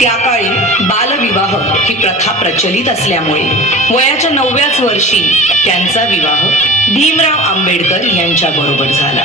त्या काळी बालविवाह ही प्रथा प्रचलित असल्यामुळे वयाच्या नवव्याच वर्षी त्यांचा विवाह भीमराव आंबेडकर यांच्या बरोबर झाला.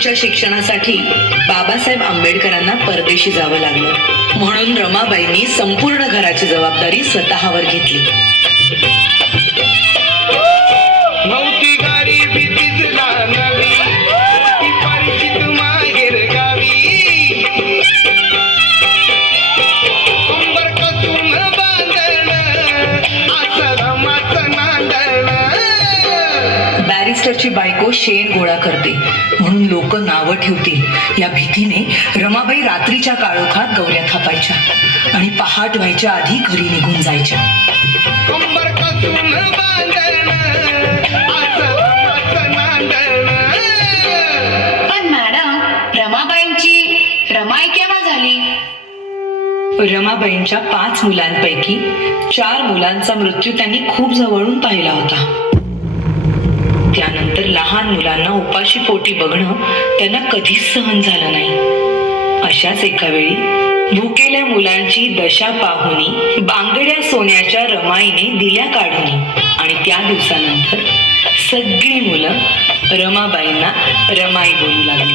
पुढच्या शिक्षणासाठी बाबासाहेब आंबेडकरांना परदेशी जावं लागलं. म्हणून रमाबाईंनी संपूर्ण घराची जबाबदारी स्वतःवर घेतली. बॅरिस्टरची बायको शेण गोळा करते. म्हणून लोक नावं ठेवतील. या भीतीने रमाबाई रात्रीच्या काळोखात गौऱ्या थापायच्या आणि पहाट व्हायच्या आधी घरी निघून जायच्या. रमाई केव्हा झाली? रमाबाईंच्या पाच मुलांपैकी चार मुलांचा मृत्यू त्यांनी खूप जवळून पाहिला होता. त्यानंतर लहान मुलांना उपाशी पोटी बघणं त्यांना कधीच सहन झालं नाही. अशाच एका वेळी भुकेल्या मुलांची दशा पाहुनी बांगड्या सोन्याच्या रमाईने दिल्या काढून. आणि त्या दिवसानंतर सगळी मुलं रमाबाईंना रमाई बोलू लागली.